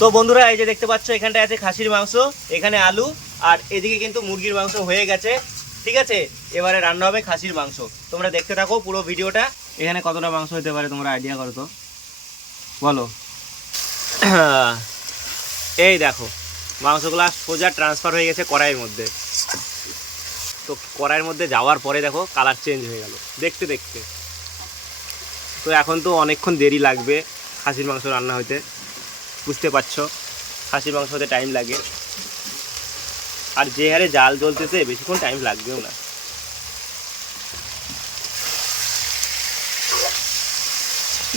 তো বন্ধুরা এই যে দেখতে পাচ্ছ এখানটায় আছে খাসির মাংস, এখানে আলু, আর এদিকে কিন্তু মুরগির মাংস হয়ে গেছে। ঠিক আছে, এবারে রান্না হবে খাসির মাংস। তোমরা দেখতে থাকো পুরো ভিডিওটা। এখানে কতটা মাংস হতে পারে তোমরা আইডিয়া করো তো, বলো। এই দেখো মাংসগুলা সোজা ট্রান্সফার হয়ে গেছে কড়াইয়ের মধ্যে। তো কড়াইয়ের মধ্যে যাওয়ার পরে দেখো কালার চেঞ্জ হয়ে গেল দেখতে দেখতে। তো এখন তো অনেকক্ষণ দেরি লাগবে খাসির মাংস রান্না হইতে, বুঝতে পারছো খাসির মাংস হতে টাইম লাগে। আর যে হারে জাল জ্বলতেছে বেশিক্ষণ টাইম লাগবেও না।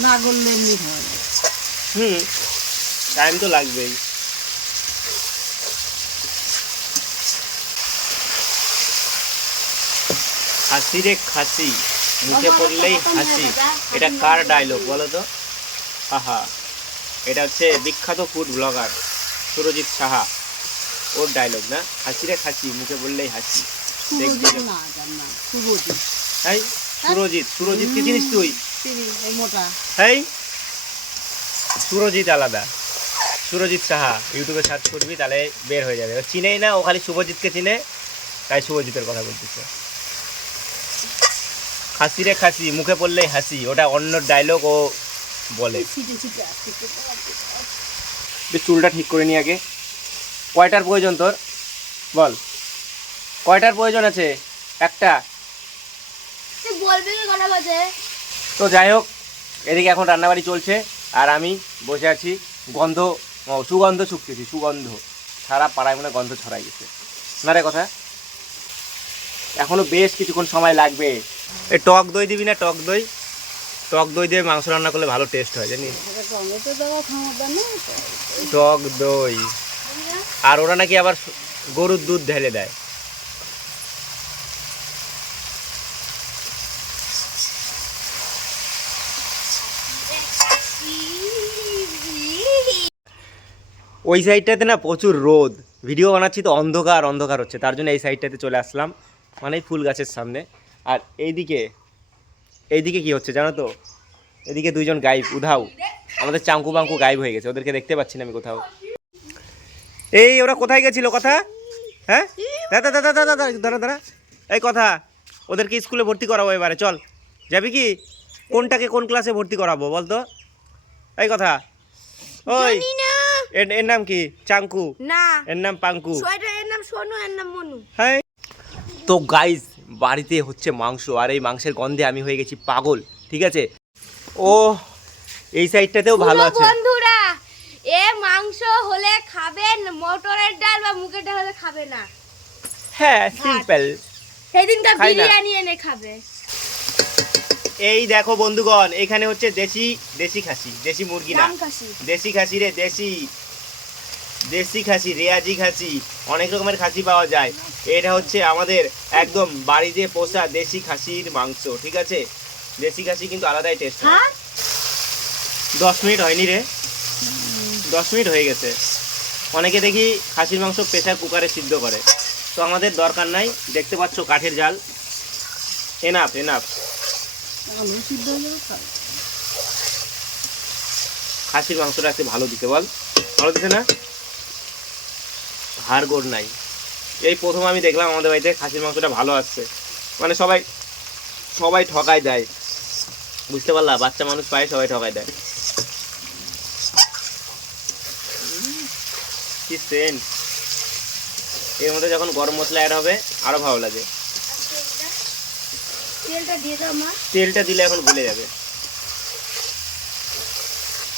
না গললে এমনি হয়। টাইম তো লাগবেই। হাসি রে খাসি মুখে পড়লেই হাসি, এটা কার ডায়লগ বলো তো? আহা, এটা হচ্ছে বিখ্যাত ফুড ব্লগার সুরজিৎ সাহা, ওর ডায়লগ না? হাসি রে খাসি মুখে পড়লেই হাসি। সুরজিৎ, সুরজিৎ কি জিনিস তুই? সুরজিৎ আলাদা, সুরজিৎ সাহা ইউটিউবে সার্চ করবি তাহলে বের হয়ে যাবে। চিনেই না, ও খালি শুভজিৎকে চিনে, তাই শুভজিতের কথা বলতেছে। খাসি রে খাসি মুখে পড়লেই হাসি, ওটা অন্য ডায়লগ ও বলে। চুলটা ঠিক করে নি আগে। কয়টার প্রয়োজন তোর বল, কয়টার প্রয়োজন আছে? একটা। তো যাই হোক, এদিকে এখন রান্নাবাড়ি চলছে আর আমি বসে আছি। সুগন্ধ শুকতেছি, সুগন্ধ সারা পাড়ায় মনে গন্ধ ছড়াই গেছে না রে কথা। এখনো বেশ কিছুক্ষণ সময় লাগবে। এই টক দই দিবি না? টক দই, টক দই দিয়ে মাংস রান্না করলে ভালো টেস্ট হয় জানিস। টক দই, আর ওরা নাকি আবার গরুর দুধ ঢেলে দেয়। ওই সাইডটাতে না প্রচুর রোদ, ভিডিও বানাচ্ছি তো অন্ধকার অন্ধকার হচ্ছে, তার জন্য এই সাইডটাতে চলে আসলাম, মানে ফুল গাছের সামনে। আর এইদিকে কি হচ্ছে জানো তো? এদিকে দুইজন গাইব উধাও, আমাদের চাঙ্কু বাঙ্কু গাইব হয়ে গেছে, ওদেরকে দেখতে পাচ্ছি না আমি কোথাও। এই ওরা কোথায় গেছিল কথা? হ্যাঁ দাদা দাদা দাদা দাঁড়া দাঁড়া, এই কথা, ওদেরকে স্কুলে ভর্তি করাবো এবারে, চল। যাবি কি? কোনটাকে কোন ক্লাসে ভর্তি করাবো বলতো? এই কথা, ওই এর নাম কি? চাঙ্কু না, এর নাম পাঙ্কু, এর নাম সোনু, এর নাম মনু। হ্যাঁ, তো গাইস বাড়িতে হচ্ছে মাংস, আর এই মাংসের গন্ধে আমি হয়ে গেছি পাগল। ঠিক আছে, ও এই সাইডটাতেও ভালো আছে বন্ধুরা। এ মাংস হলে খাবেন, মটরের ডাল বা মুগের ডাল হলে খাবে না। হ্যাঁ সিম্পল, সেদিনকার বিরিয়ানি এনে খাবে। এই দেখো বন্ধুগণ, এখানে হচ্ছে দেশি খাসি, দেশি মুরগি না, দেশি খাসি রে, দেশি খাসি, রেয়াজি খাসি, অনেক রকমের খাসি পাওয়া যায়। এটা হচ্ছে আমাদের একদম বাড়িতে পোষা দেশি খাসির মাংস। ঠিক আছে, দেশি খাসি কিন্তু আলাদাই টেস্ট হয়। 10 মিনিট হয়নি রে, 10 মিনিট হয়ে গেছে। অনেকে দেখি খাসির মাংস প্রেসার কুকারে সিদ্ধ করে, তো আমাদের দরকার নাই। দেখতে পাচ্ছ কাঠের জাল, এনাফ এনাফ। খাসির মাংসটা একটু ভালো দিতে বল, ভালো দিতে না? হাড় গোড় নাই। এই প্রথম আমি দেখলাম আমাদের বাড়িতে খাসির মাংসটা ভালো আসছে, মানে সবাই ঠকাই দেয়, বুঝতে পারলা? বাচ্চা মানুষ পায়, সবাই ঠকাই দেয়। কি সেন্ট! এর মধ্যে যখন গরম মশলা অ্যাড হবে আরো ভালো লাগে। তেলটা দিলে এখন গলে যাবে।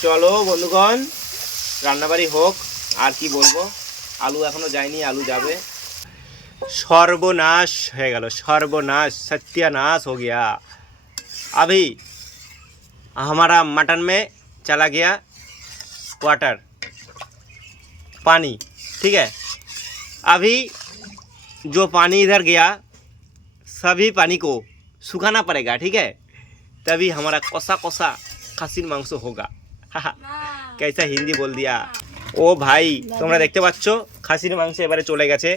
চলো বন্ধুগণ, রান্নাবাড়ি হোক। আর কি বলবো, আলু এখনো যায়নি, আলু যাবে। সর্বনাশ হয়ে গেল, সর্বনাশ, सत्यानाश हो गया। अभी हमारा मटन में चला गया वाटर, पानी। ठीक है, अभी जो पानी इधर गया सभी पानी को सुखाना पड़ेगा। ठीक है, तभी हमारा कोसा कोसा खासिर मांस होगा। कैसा हिंदी बोल दिया। ও ভাই, তোমরা দেখতে পাচ্ছ খাসির মাংস এবারে চলে গেছে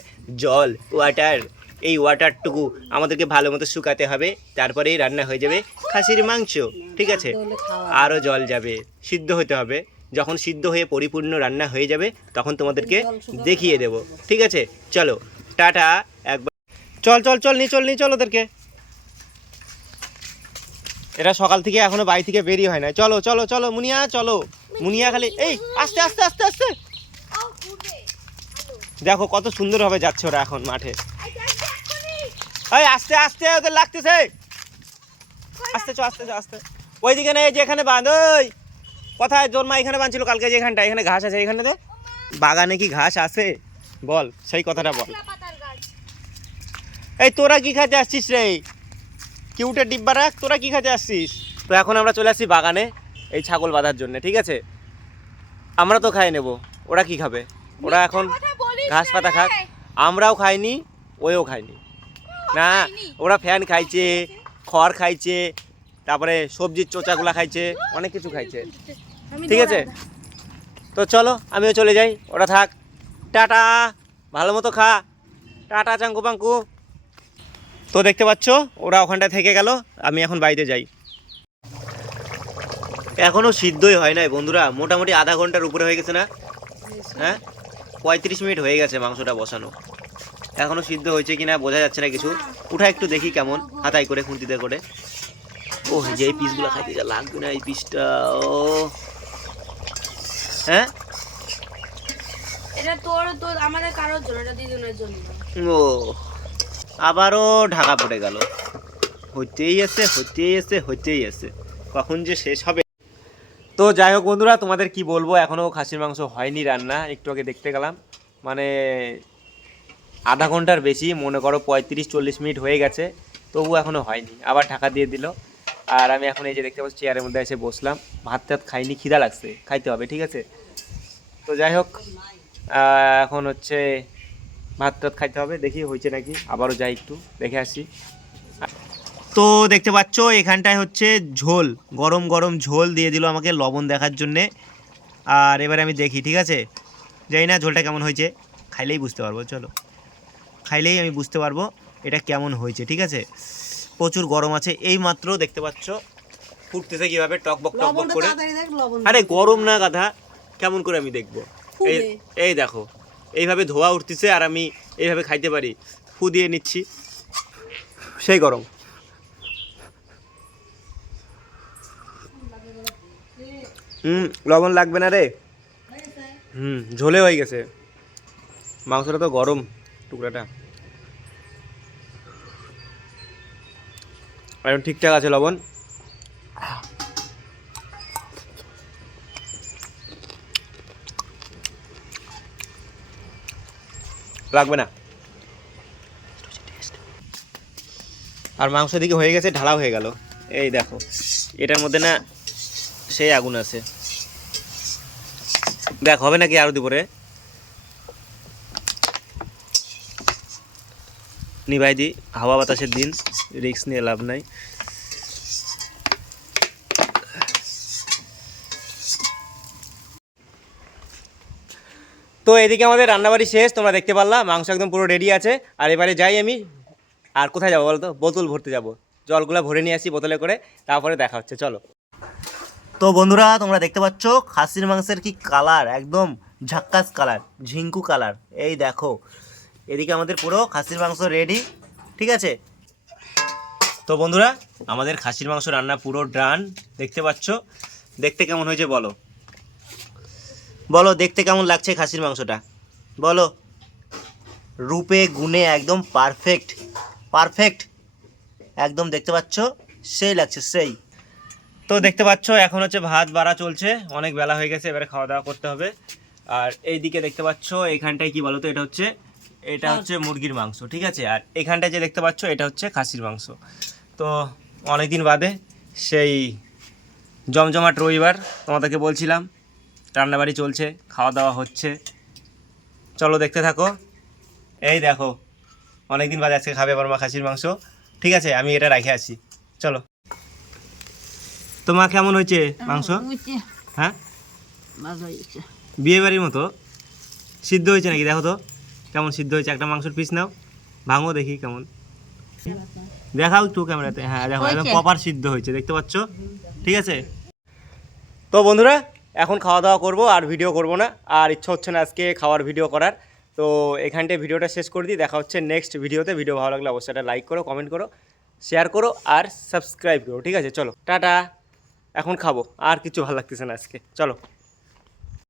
জল, ওয়াটার। এই ওয়াটারটুকু আমাদেরকে ভালো মতো শুকাতে হবে, তারপরেই রান্না হয়ে যাবে খাসির মাংস। ঠিক আছে, আরও জল যাবে, সিদ্ধ হতে হবে। যখন সিদ্ধ হয়ে পরিপূর্ণ রান্না হয়ে যাবে তখন তোমাদেরকে দেখিয়ে দেব, ঠিক আছে? চলো টাটা। একবার চল চল চল নিয়ে চল ওদেরকে। এরা সকাল থেকে এখনো বাড়ি থেকে বেরিয়ে হয় না। চলো চলো চলো মুনিয়া, চলো মুনিয়া। খালি এই আস্তে আস্তে আস্তে আস্তে। দেখো কত সুন্দরভাবে যাচ্ছে ওরা এখন মাঠে। এই আস্তে আস্তে, ওদের লাগতেছে। আস্তে চ আস্তে চ আস্তে। ওইদিকে নেই, যে এখানে বাঁধ। ওই কোথায় তোর মা এখানে বাঁধছিল কালকে, যে এখানটা এখানে ঘাস আছে, এখানে দে। বাগানে কি ঘাস আছে বল, সেই কথাটা বল। এই তোরা কি খাইতে আসছিস রে? কিউটের ডিব্বা রাখ, তোরা কি খাইতে আসছিস? তো এখন আমরা চলে আসছি বাগানে এই ছাগল বাঁধার জন্য, ঠিক আছে? আমরা তো খাই নেব, ওরা কি খাবে? ওরা এখন ঘাস পাতা খাক। আমরাও খাইনি, ওও খাইনি না। ওরা ফ্যান খাইছে, খড় খাইছে, তারপরে সবজির চোচাগুলা খাইছে, অনেক কিছু খাইছে, ঠিক আছে? তো চলো আমিও চলে যাই, ওরা থাক। টাটা, ভালো মতো খা। টাটা চাঙ্কু পাঙ্কু। তো দেখতে পাচ্ছ ওরা ওখানটা থেকে গেল, আমি এখন বাড়িতে যাই। এখনও সিদ্ধই হয় নাই বন্ধুরা, মোটামুটি আধা ঘন্টার উপরে হয়ে গেছে না? হ্যাঁ, 35 মিনিট হয়ে গেছে মাংসটা বসানো, এখনও সিদ্ধ হয়েছে কিনা বোঝা যাচ্ছে না কিছু। উঠা একটু দেখি কেমন, হাতাই করে খুন্তিতে করে। ও যে এই পিসগুলো খাইতে যা লাগবে না, এই পিসটা। ও হ্যাঁ, এটা তোর আমাদের কারোর জন্য, এটা দিদুনের জন্য। ও আবারও ঢাকা পড়ে গেল। হইতেই আছে, কখন যে শেষ হবে। তো যাই হোক বন্ধুরা, তোমাদের কি বলবো, এখনও খাসির মাংস হয়নি রান্না। একটু আগে দেখতে গেলাম, মানে আধা ঘন্টার বেশি, মনে করো 35-40 মিনিট হয়ে গেছে, তবু এখনও হয়নি। আবার ঢাকা দিয়ে দিল। আর আমি এখন এই যে দেখতে পাচ্ছি চেয়ারের মধ্যে এসে বসলাম, ভাত টাত খাইনি, খিদা লাগছে, খাইতে হবে, ঠিক আছে? তো যাই হোক, এখন হচ্ছে ভাত টাত খাইতে হবে, দেখি হয়েছে নাকি। আবারও যাই একটু দেখে আসি। তো দেখতে পাচ্ছ এখানটায় হচ্ছে ঝোল, গরম গরম ঝোল দিয়ে দিল আমাকে লবণ দেখার জন্যে। আর এবারে আমি দেখি, ঠিক আছে? জানি না ঝোলটা কেমন হয়েছে, খাইলেই বুঝতে পারবো। চলো খাইলেই আমি বুঝতে পারবো এটা কেমন হয়েছে, ঠিক আছে? প্রচুর গরম আছে, এই মাত্র দেখতে পাচ্ছ ফুটতেছে কিভাবে, টকবক টকবক করে। আরে গরম না গাধা, কেমন করে আমি দেখবো? এই দেখো এইভাবে ধোয়া উঠতেছে, আর আমি এইভাবে খাইতে পারি, ফু দিয়ে নিচ্ছি, সেই গরম। লবণ লাগবে না রে। ঝোলে হয়ে গেছে, মাংসটা তো গরম, টুকরাটা এখন ঠিকঠাক আছে লবণ। লাগবে না। আর মাংস দিকে হয়ে গেছে, ঢালা হয়ে গেল। এই দেখো এটার মধ্যে না সেই আগুন আছে, দেখ হবে নাকি আরো দুপুরে। নিভাই দি, হাওয়া বাতাসের দিন, রিস্ক নিয়ে লাভ নাই। তো এদিকে আমাদের রান্নাবাড়ি শেষ, তোমরা দেখতে পারলা, মাংস একদম পুরো রেডি আছে। আর এবারে যাই আমি, আর কোথায় যাবো বলতো? বোতল ভরতে যাব, জলগুলো ভরে নিয়ে আসি বোতলে করে, তারপরে দেখা হচ্ছে, চলো। তো বন্ধুরা তোমরা দেখতে পাচ্ছ খাসির মাংসের কি কালার, একদম ঝাক্কাস কালার, ঝিঙ্কু কালার। এই দেখো এদিকে আমাদের পুরো খাসির মাংস রেডি, ঠিক আছে? তো বন্ধুরা আমাদের খাসির মাংস রান্না পুরো ডান, দেখতে পাচ্ছ। দেখতে কেমন হয়েছে বলো, বলো দেখতে কেমন লাগছে খাসির মাংসটা, বলো। রূপে গুণে একদম পারফেক্ট, পারফেক্ট একদম, দেখতে পাচ্ছ সেই লাগছে, সেই। তো দেখতে পাচ্ছ এখন হচ্ছে ভাত বাড়া চলছে, অনেক বেলা হয়ে গেছে, এবারে খাওয়া দাওয়া করতে হবে। আর এই দিকে দেখতে পাচ্ছ এখানটায় কি বলো তো, এটা হচ্ছে মুরগির মাংস, ঠিক আছে? আর এখানটায় যে দেখতে পাচ্ছ এটা হচ্ছে খাসির মাংস। তো অনেক দিন বাদে সেই জমজমাট রবিবার, তোমাদেরকে বলছিলাম রান্নাবাড়ি চলছে, খাওয়া দাওয়া হচ্ছে, চলো দেখতে থাকো। এই দেখো অনেক দিন বাদে আজকে খাবে আমার মা খাসির মাংস, ঠিক আছে? আমি এটা রেখে আসি, চলো। তো মা কেমন হয়েছে মাংস? হ্যাঁ বিয়ে বাড়ির মতো সিদ্ধ হয়েছে নাকি? দেখো তো কেমন সিদ্ধ হয়েছে, একটা মাংসের পিস নাও, ভাঙো দেখি কেমন, দেখাও একটু ক্যামেরাতে। হ্যাঁ দেখো একদম প্রপার সিদ্ধ হয়েছে, দেখতে পাচ্ছ, ঠিক আছে? তো বন্ধুরা এখন খাওয়া দাওয়া করব আর ভিডিও করব না, আর ইচ্ছা হচ্ছে না আজকে খাওয়ার ভিডিও করার। তো এখানটায় ভিডিওটা শেষ করে দিই, দেখা হচ্ছে নেক্সট ভিডিওতে। ভিডিও ভালো লাগলে অবশ্যই একটা লাইক করো, কমেন্ট করো, শেয়ার করো আর সাবস্ক্রাইব করো, ঠিক আছে? চলো টাটা, এখন খাবো, আর কিছু ভালো লাগতেছে না আজকে, চলো।